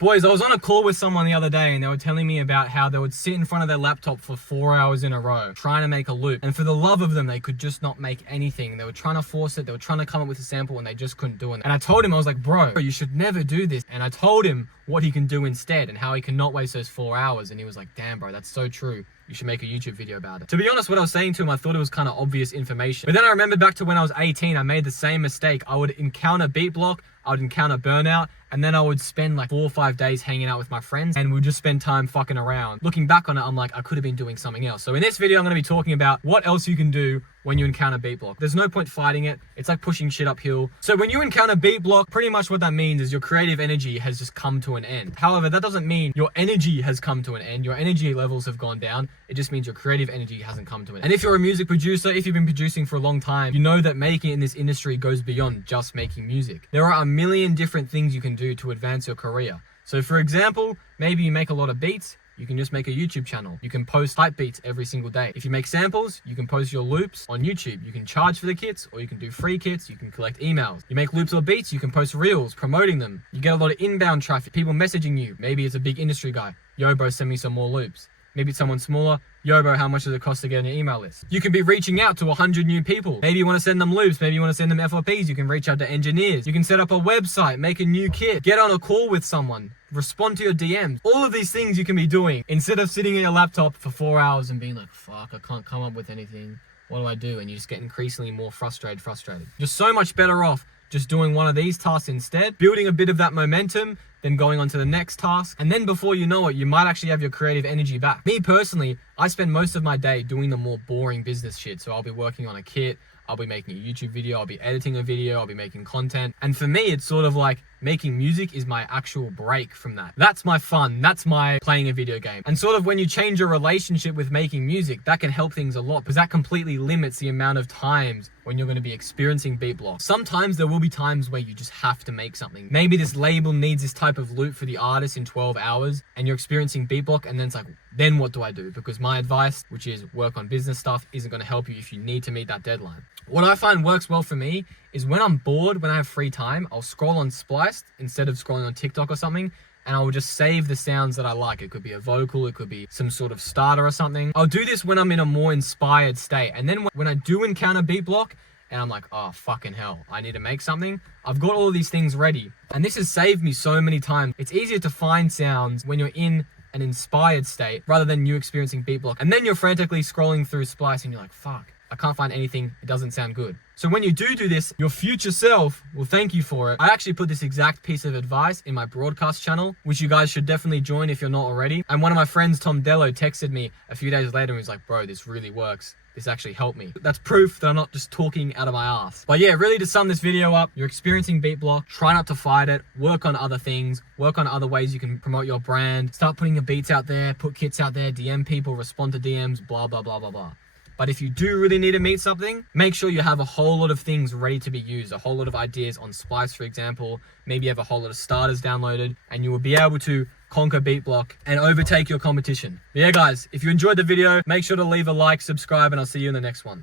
Boys, I was on a call with someone the other day and they were telling me about how they would sit in front of their laptop for 4 hours in a row trying to make a loop. And for the love of them, they could just not make anything. They were trying to force it. They were trying to come up with a sample and they just couldn't do it. And I told him, I was like, bro, you should never do this. And I told him what he can do instead and how he cannot waste those 4 hours. And he was like, damn, bro, that's so true. You should make a YouTube video about it. To be honest, what I was saying to him, I thought it was kind of obvious information. But then I remembered back to when I was 18, I made the same mistake. I would encounter beat block, I would encounter burnout, and then I would spend like 4 or 5 days hanging out with my friends and we'd just spend time fucking around. Looking back on it, I'm like, I could have been doing something else. So in this video, I'm going to be talking about what else you can do when you encounter beat block. There's no point fighting it. It's like pushing shit uphill. So when you encounter beat block, pretty much what that means is your creative energy has just come to an end. However, that doesn't mean your energy has come to an end. Your energy levels have gone down. It just means your creative energy hasn't come to an end. And if you're a music producer, if you've been producing for a long time, you know that making it in this industry goes beyond just making music. There are a million different things you can do to advance your career. So for example, maybe you make a lot of beats. You can just make a YouTube channel. You can post hype beats every single day. If you make samples, you can post your loops on YouTube. You can charge for the kits or you can do free kits. You can collect emails. You make loops or beats, you can post reels promoting them. You get a lot of inbound traffic, people messaging you. Maybe it's a big industry guy. Yo, bro, send me some more loops. Maybe it's someone smaller. Yo, bro, how much does it cost to get an email list? You can be reaching out to 100 new people. Maybe you want to send them loops. Maybe you want to send them FLPs. You can reach out to engineers. You can set up a website, make a new kit, get on a call with someone, respond to your DMs. All of these things you can be doing instead of sitting at your laptop for 4 hours and being like, fuck, I can't come up with anything. What do I do? And you just get increasingly more frustrated. You're so much better off just doing one of these tasks instead, building a bit of that momentum, then going on to the next task. And then before you know it, you might actually have your creative energy back. Me personally, I spend most of my day doing the more boring business shit. So I'll be working on a kit, I'll be making a YouTube video, I'll be editing a video, I'll be making content. And for me, it's sort of like making music is my actual break from that. That's my fun. That's my playing a video game. And sort of when you change your relationship with making music, that can help things a lot because that completely limits the amount of times when you're going to be experiencing beat block. Sometimes there will be times where you just have to make something. Maybe this label needs this type of loop for the artist in 12 hours and you're experiencing beat block and then it's like, then what do I do? Because my advice, which is work on business stuff, isn't going to help you if you need to meet that deadline. What I find works well for me is when I'm bored, when I have free time, I'll scroll on Spliced instead of scrolling on TikTok or something, and I will just save the sounds that I like. It could be a vocal, it could be some sort of starter or something. I'll do this when I'm in a more inspired state. And then when I do encounter beat block, and I'm like, oh, fucking hell, I need to make something, I've got all these things ready. And this has saved me so many times. It's easier to find sounds when you're in an inspired state rather than you experiencing beat block. And then you're frantically scrolling through Splice and you're like, fuck, I can't find anything. It doesn't sound good. So when you do this, your future self will thank you for it. I actually put this exact piece of advice in my broadcast channel, which you guys should definitely join if you're not already. And one of my friends, Tom Dello, texted me a few days later and was like, bro, this really works. This actually helped me. That's proof that I'm not just talking out of my ass. But yeah, really to sum this video up, you're experiencing beat block, try not to fight it, work on other things, work on other ways you can promote your brand, start putting your beats out there, put kits out there, DM people, respond to DMs, blah, blah, blah, blah, blah. But if you do really need to meet something, make sure you have a whole lot of things ready to be used, a whole lot of ideas on Splice, for example. Maybe you have a whole lot of starters downloaded and you will be able to conquer beat block and overtake your competition. But yeah, guys, if you enjoyed the video, make sure to leave a like, subscribe, and I'll see you in the next one.